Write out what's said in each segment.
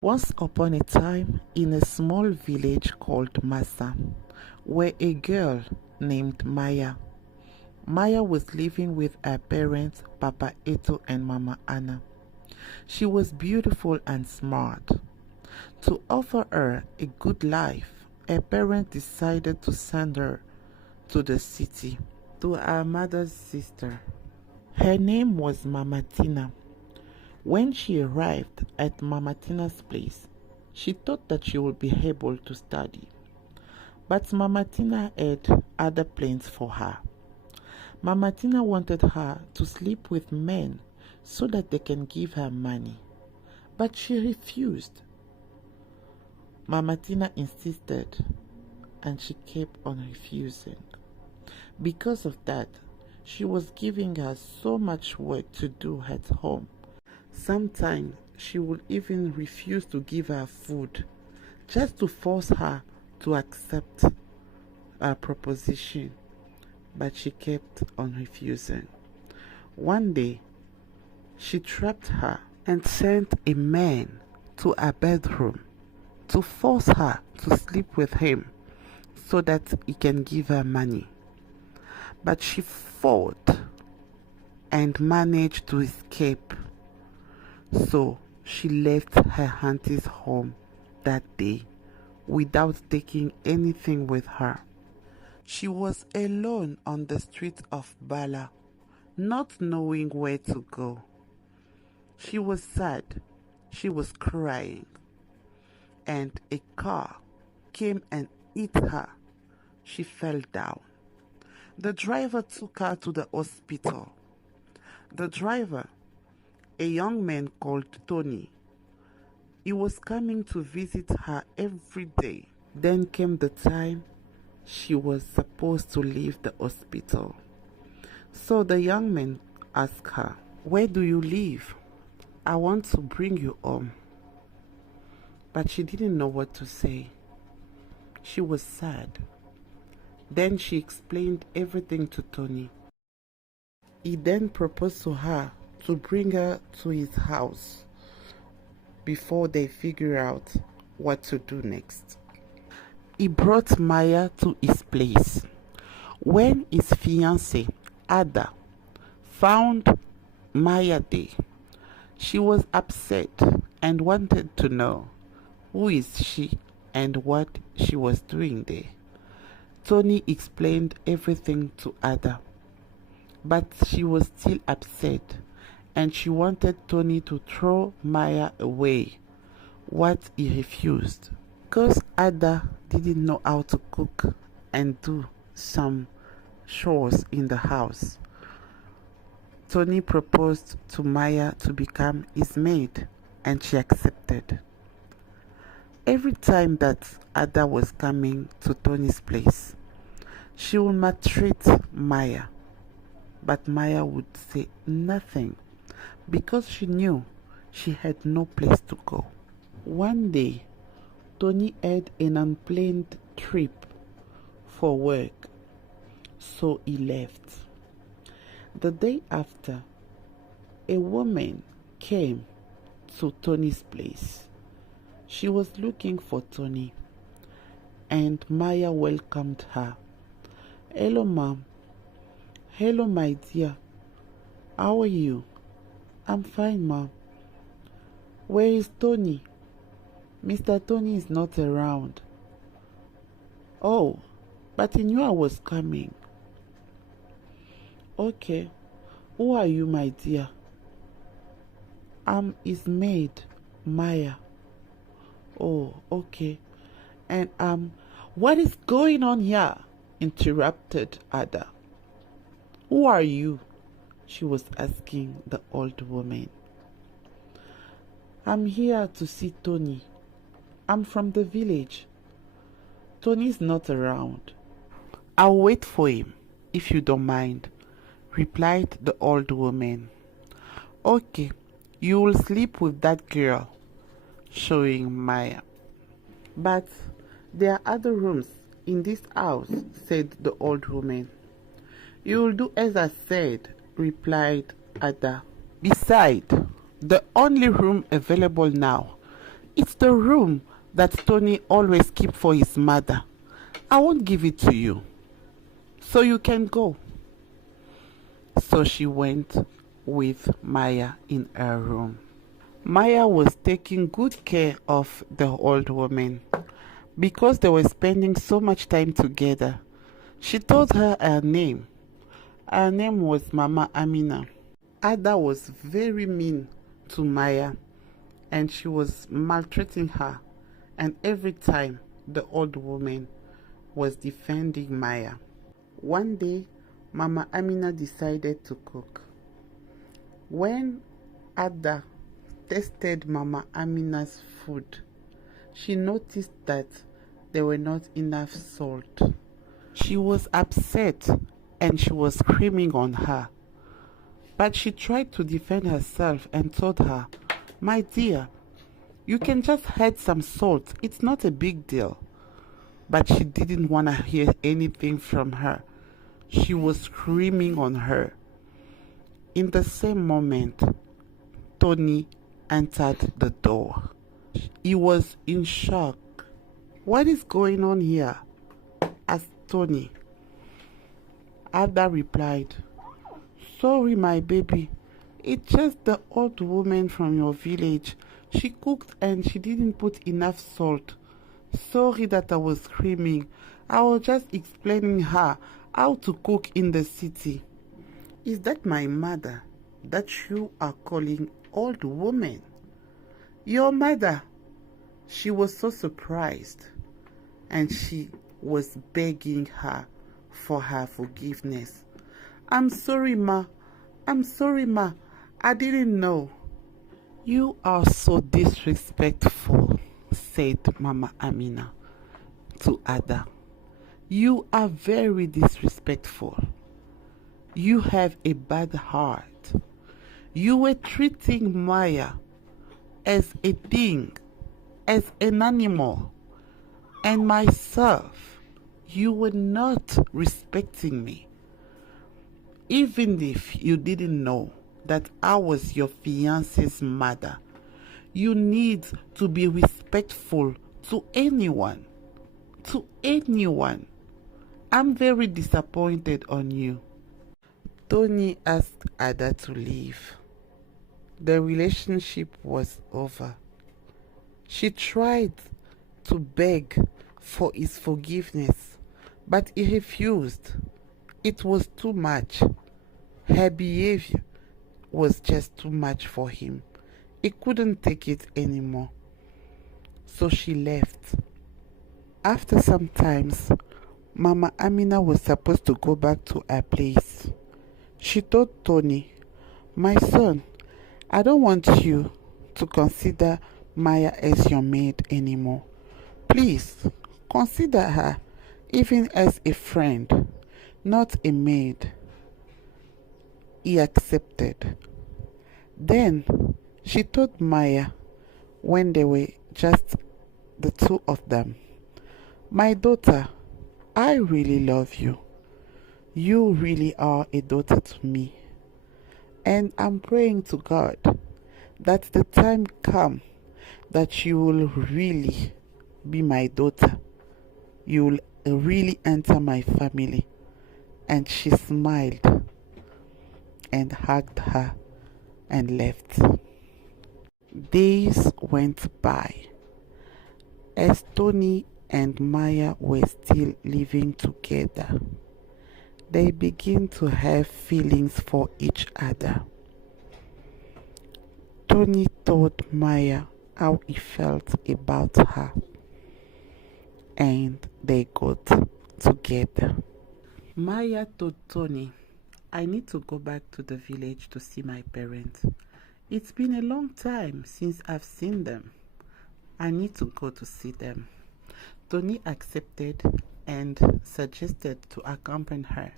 Once upon a time, in a small village called Massa, where a girl named Maya. Maya was living with her parents, Papa Eto and Mama Anna. She was beautiful and smart. To offer her a good life, her parents decided to send her to the city, to her mother's sister. Her name was Mama Tina. When she arrived at Mama Tina's place, she thought that she would be able to study. But Mama Tina had other plans for her. Mama Tina wanted her to sleep with men so that they can give her money. But she refused. Mama Tina insisted, and she kept on refusing. Because of that, she was giving her so much work to do at home. Sometimes she would even refuse to give her food just to force her to accept her proposition, but she kept on refusing. One day, she trapped her and sent a man to her bedroom to force her to sleep with him so that he can give her money. But she fought and managed to escape. So she left her auntie's home that day without taking anything with her. She was alone on the street of Bala, not knowing where to go. She was sad. She was crying. And a car came and hit her. She fell down. The driver took her to the hospital. The driver, a young man called Tony, he was coming to visit her every day. Then came the time she was supposed to leave the hospital. So the young man asked her, "Where do you live? I want to bring you home." But she didn't know what to say. She was sad. Then she explained everything to Tony. He then proposed to her to bring her to his house before they figure out what to do next. He brought Maya to his place. When his fiancée, Ada, found Maya there, she was upset and wanted to know who is she and what she was doing there. Tony explained everything to Ada, but she was still upset and she wanted Tony to throw Maya away, what he refused. Because Ada didn't know how to cook and do some chores in the house, Tony proposed to Maya to become his maid, and she accepted. Every time that Ada was coming to Tony's place, she would maltreat Maya, but Maya would say nothing because she knew she had no place to go. One day, Tony had an unplanned trip for work, so he left. The day after, a woman came to Tony's place. She was looking for Tony, and Maya welcomed her. "Hello, ma'am." "Hello, my dear. How are you?" "I'm fine, ma'am." "Where is Tony?" "Mr. Tony is not around." "Oh, but he knew I was coming." "Okay. Who are you, my dear?" "I'm his maid, Maya." "Oh, okay. And what is going on here?" interrupted Ada. "Who are you?" she was asking the old woman. "I'm here to see Tony. I'm from the village. Tony's not around." "I'll wait for him, if you don't mind," replied the old woman. "Okay, you will sleep with that girl," showing Maya. "But there are other rooms in this house," said the old woman. "You will do as I said," replied Ada. "Besides, the only room available now It's the room that Tony always keep for his mother. I won't give it to you, so you can go. So she went with Maya in her room. Maya was taking good care of the old woman because they were spending so much time together. She told her her name. Her name was Mama Amina. Ada was very mean to Maya and she was maltreating her, and every time the old woman was defending Maya. One day, Mama Amina decided to cook. When Ada tasted Mama Amina's food, she noticed that there were not enough salt. She was upset and she was screaming on her. But she tried to defend herself and told her, "My dear, you can just add some salt. It's not a big deal." But she didn't want to hear anything from her. She was screaming on her. In the same moment, Tony entered the door. He was in shock. "What is going on here?" asked Tony. Ada replied, "Sorry, my baby. It's just the old woman from your village. She cooked and she didn't put enough salt. Sorry that I was screaming. I was just explaining her how to cook in the city." "Is that my mother that you are calling old woman?" "Your mother." She was so surprised and she was begging her for her forgiveness. "I'm sorry, ma. I'm sorry, ma. I didn't know." "You are so disrespectful," said Mama Amina to Ada. "You are very disrespectful. You have a bad heart. You were treating Maya as a thing, as an animal, and myself. You were not respecting me. Even if you didn't know that I was your fiance's mother, you need to be respectful to anyone. To anyone. I'm very disappointed on you." Tony asked Ada to leave. The relationship was over. She tried to beg for his forgiveness, but he refused. It was too much. Her behavior was just too much for him. He couldn't take it anymore. So she left. After some time, Mama Amina was supposed to go back to her place. She told Tony, "My son, I don't want you to consider Maya as your maid anymore. Please consider her even as a friend, not a maid." He accepted. Then she told Maya, when they were just the two of them, "My daughter, I really love you. You really are a daughter to me. And I'm praying to God that the time come that you will really be my daughter. You will really enter my family." And she smiled and hugged her and left. Days went by. As Tony and Maya were still living together, they began to have feelings for each other. Tony told Maya how he felt about her, and they got together. Maya told Tony, "I need to go back to the village to see my parents. It's been a long time since I've seen them. I need to go to see them." Tony accepted and suggested to accompany her,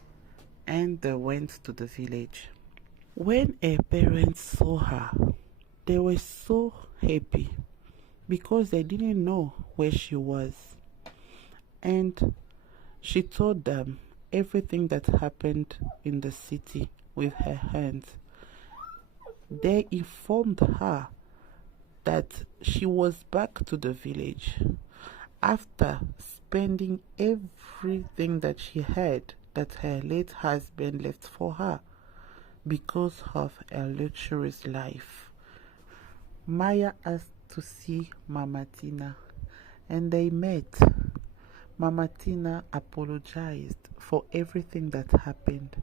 and they went to the village. When her parents saw her, they were so happy because they didn't know where she was. And she told them everything that happened in the city with her hands. They informed her that she was back to the village after spending everything that she had that her late husband left for her because of her luxurious life. Maya asked to see Mama Tina and they met. Mama Tina apologized for everything that happened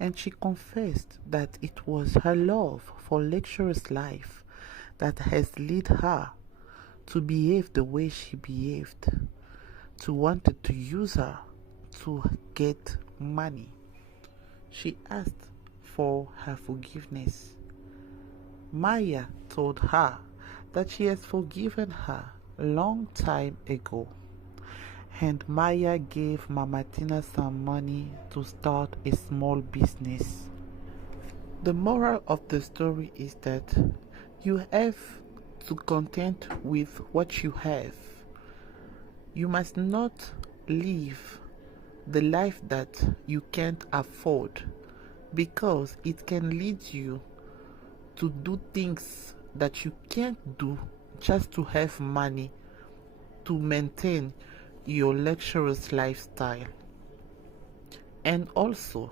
and she confessed that it was her love for luxurious life that has led her to behave the way she behaved, to wanted to use her to get money. She asked for her forgiveness. Maya told her that she has forgiven her a long time ago. And Maya gave Mama Tina some money to start a small business. The moral of the story is that you have to content with what you have. You must not live the life that you can't afford because it can lead you to do things that you can't do just to have money to maintain your luxurious lifestyle. And also,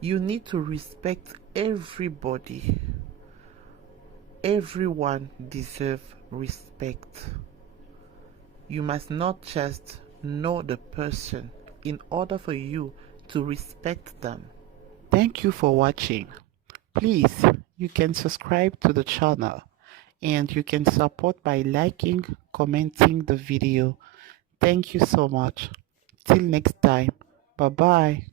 you need to respect everybody. Everyone deserves respect. You must not just know the person in order for you to respect them. Thank you for watching. Please, you can subscribe to the channel and you can support by liking, commenting the video. Thank you so much. Till next time. Bye bye.